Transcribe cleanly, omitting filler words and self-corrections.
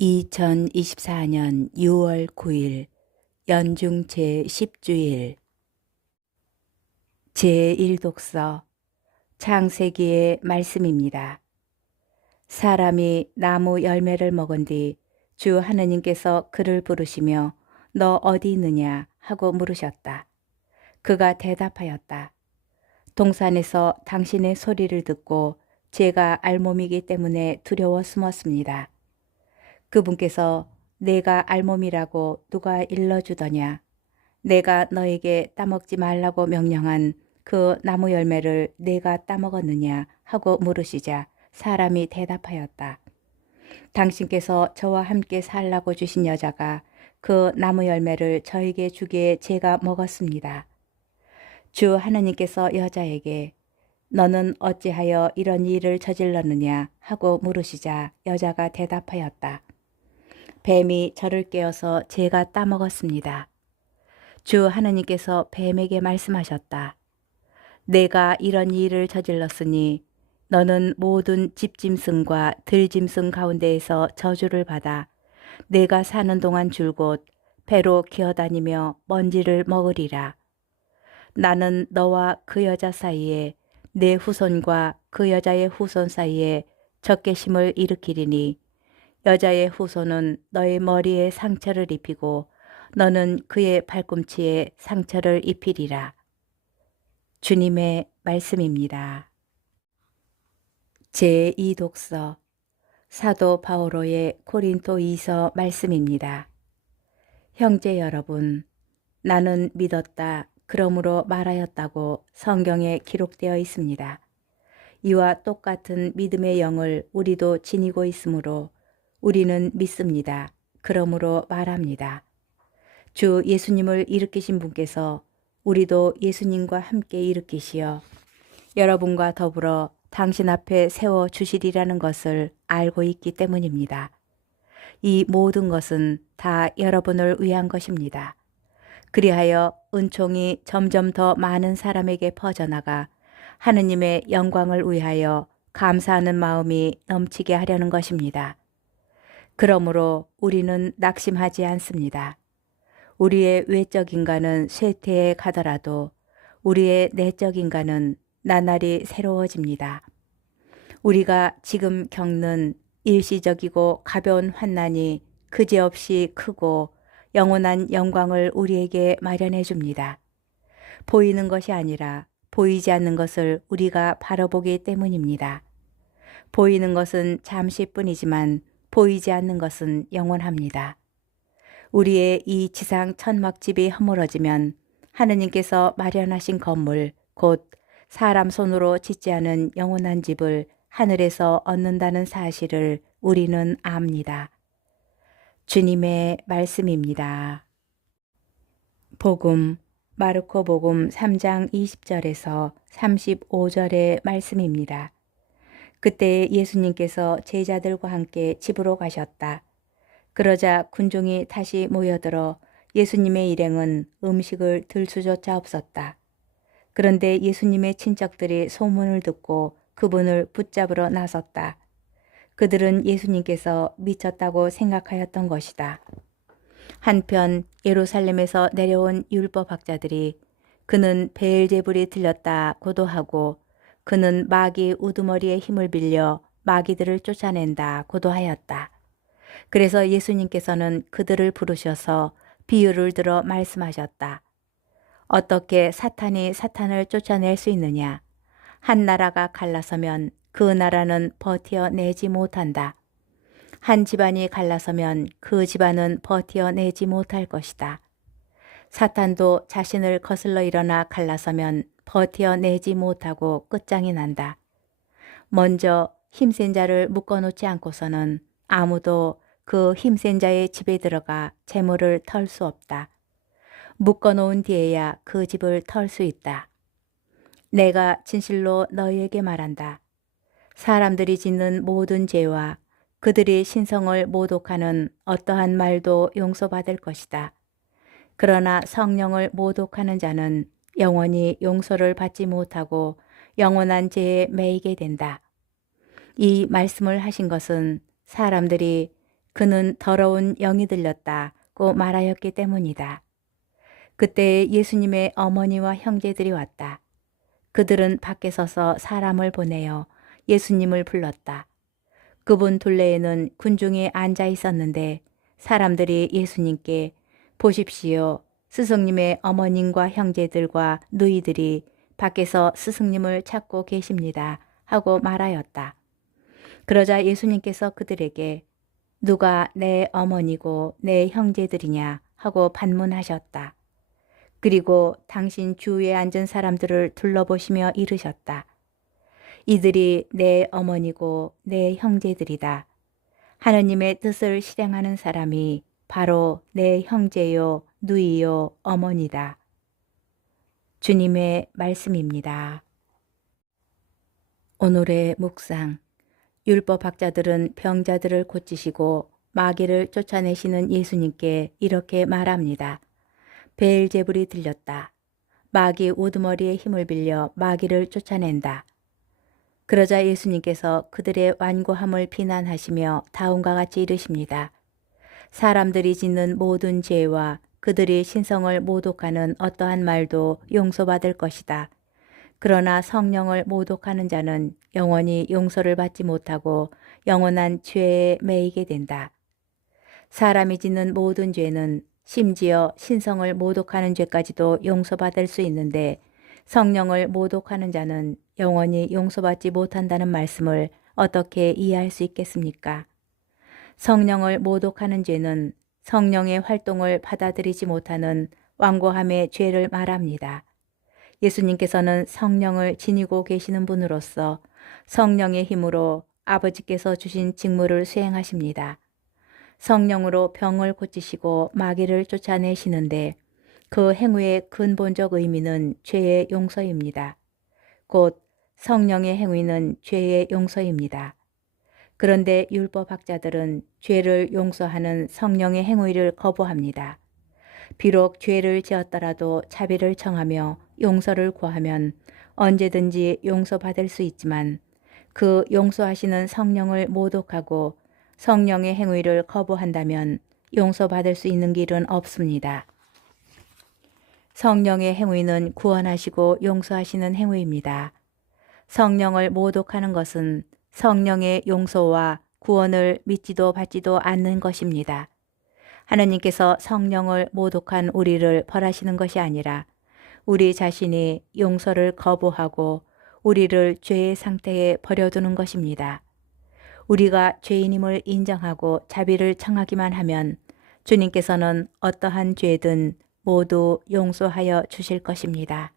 2024년 6월 9일 연중 제10주일 제1독서 창세기의 말씀입니다. 사람이 나무 열매를 먹은 뒤 주 하느님께서 그를 부르시며 너 어디 있느냐 하고 물으셨다. 그가 대답하였다. 동산에서 당신의 소리를 듣고 제가 알몸이기 때문에 두려워 숨었습니다. 그분께서 내가 알몸이라고 누가 일러주더냐? 내가 너에게 따먹지 말라고 명령한 그 나무 열매를 내가 따먹었느냐? 하고 물으시자 사람이 대답하였다. 당신께서 저와 함께 살라고 주신 여자가 그 나무 열매를 저에게 주기에 제가 먹었습니다. 주 하나님께서 여자에게 너는 어찌하여 이런 일을 저질렀느냐? 하고 물으시자 여자가 대답하였다. 뱀이 저를 깨어서 제가 따먹었습니다. 주 하느님께서 뱀에게 말씀하셨다. 내가 이런 일을 저질렀으니 너는 모든 집짐승과 들짐승 가운데에서 저주를 받아 내가 사는 동안 줄곧 배로 기어다니며 먼지를 먹으리라. 나는 너와 그 여자 사이에 내 후손과 그 여자의 후손 사이에 적개심을 일으키리니 여자의 후손은 너의 머리에 상처를 입히고 너는 그의 발꿈치에 상처를 입히리라. 주님의 말씀입니다. 제2독서 사도 바오로의 고린토이서 말씀입니다. 형제 여러분, 나는 믿었다. 그러므로 말하였다고 성경에 기록되어 있습니다. 이와 똑같은 믿음의 영을 우리도 지니고 있으므로 우리는 믿습니다. 그러므로 말합니다. 주 예수님을 일으키신 분께서 우리도 예수님과 함께 일으키시어 여러분과 더불어 당신 앞에 세워 주시리라는 것을 알고 있기 때문입니다. 이 모든 것은 다 여러분을 위한 것입니다. 그리하여 은총이 점점 더 많은 사람에게 퍼져나가 하느님의 영광을 위하여 감사하는 마음이 넘치게 하려는 것입니다. 그러므로 우리는 낙심하지 않습니다. 우리의 외적 인간은 쇠퇴해 가더라도 우리의 내적 인간은 나날이 새로워집니다. 우리가 지금 겪는 일시적이고 가벼운 환난이 그지없이 크고 영원한 영광을 우리에게 마련해 줍니다. 보이는 것이 아니라 보이지 않는 것을 우리가 바라보기 때문입니다. 보이는 것은 잠시뿐이지만 보이지 않는 것은 영원합니다. 우리의 이 지상 천막집이 허물어지면 하느님께서 마련하신 건물, 곧 사람 손으로 짓지 않은 영원한 집을 하늘에서 얻는다는 사실을 우리는 압니다. 주님의 말씀입니다. 복음, 마르코 복음 3장 20절에서 35절의 말씀입니다. 그때 예수님께서 제자들과 함께 집으로 가셨다. 그러자 군중이 다시 모여들어 예수님의 일행은 음식을 들 수조차 없었다. 그런데 예수님의 친척들이 소문을 듣고 그분을 붙잡으러 나섰다. 그들은 예수님께서 미쳤다고 생각하였던 것이다. 한편 예루살렘에서 내려온 율법학자들이 그는 베엘제불이 들렸다고도 하고 그는 마귀 우두머리의 힘을 빌려 마귀들을 쫓아낸다고도 하였다. 그래서 예수님께서는 그들을 부르셔서 비유를 들어 말씀하셨다. 어떻게 사탄이 사탄을 쫓아낼 수 있느냐? 한 나라가 갈라서면 그 나라는 버티어내지 못한다. 한 집안이 갈라서면 그 집안은 버티어내지 못할 것이다. 사탄도 자신을 거슬러 일어나 갈라서면 버티어내지 못하고 끝장이 난다. 먼저 힘센 자를 묶어놓지 않고서는 아무도 그 힘센 자의 집에 들어가 재물을 털 수 없다. 묶어놓은 뒤에야 그 집을 털 수 있다. 내가 진실로 너희에게 말한다. 사람들이 짓는 모든 죄와 그들이 신성을 모독하는 어떠한 말도 용서받을 것이다. 그러나 성령을 모독하는 자는 영원히 용서를 받지 못하고 영원한 죄에 매이게 된다. 이 말씀을 하신 것은 사람들이 그는 더러운 영이 들렸다고 말하였기 때문이다. 그때 예수님의 어머니와 형제들이 왔다. 그들은 밖에 서서 사람을 보내어 예수님을 불렀다. 그분 둘레에는 군중이 앉아 있었는데 사람들이 예수님께 보십시오. 스승님의 어머님과 형제들과 누이들이 밖에서 스승님을 찾고 계십니다. 하고 말하였다. 그러자 예수님께서 그들에게 누가 내 어머니고 내 형제들이냐 하고 반문하셨다. 그리고 당신 주위에 앉은 사람들을 둘러보시며 이르셨다. 이들이 내 어머니고 내 형제들이다. 하느님의 뜻을 실행하는 사람이 바로 내 형제요, 누이요, 어머니다. 주님의 말씀입니다. 오늘의 묵상. 율법학자들은 병자들을 고치시고 마귀를 쫓아내시는 예수님께 이렇게 말합니다. 베엘제불이 들렸다. 마귀 우두머리의 힘을 빌려 마귀를 쫓아낸다. 그러자 예수님께서 그들의 완고함을 비난하시며 다음과 같이 이르십니다. 사람들이 짓는 모든 죄와 그들이 신성을 모독하는 어떠한 말도 용서받을 것이다. 그러나 성령을 모독하는 자는 영원히 용서를 받지 못하고 영원한 죄에 매이게 된다. 사람이 짓는 모든 죄는 심지어 신성을 모독하는 죄까지도 용서받을 수 있는데 성령을 모독하는 자는 영원히 용서받지 못한다는 말씀을 어떻게 이해할 수 있겠습니까? 성령을 모독하는 죄는 성령의 활동을 받아들이지 못하는 완고함의 죄를 말합니다. 예수님께서는 성령을 지니고 계시는 분으로서 성령의 힘으로 아버지께서 주신 직무를 수행하십니다. 성령으로 병을 고치시고 마귀를 쫓아내시는데 그 행위의 근본적 의미는 죄의 용서입니다. 곧 성령의 행위는 죄의 용서입니다. 그런데 율법학자들은 죄를 용서하는 성령의 행위를 거부합니다. 비록 죄를 지었더라도 자비를 청하며 용서를 구하면 언제든지 용서받을 수 있지만 그 용서하시는 성령을 모독하고 성령의 행위를 거부한다면 용서받을 수 있는 길은 없습니다. 성령의 행위는 구원하시고 용서하시는 행위입니다. 성령을 모독하는 것은 성령의 용서와 구원을 믿지도 받지도 않는 것입니다. 하느님께서 성령을 모독한 우리를 벌하시는 것이 아니라 우리 자신이 용서를 거부하고 우리를 죄의 상태에 버려두는 것입니다. 우리가 죄인임을 인정하고 자비를 청하기만 하면 주님께서는 어떠한 죄든 모두 용서하여 주실 것입니다.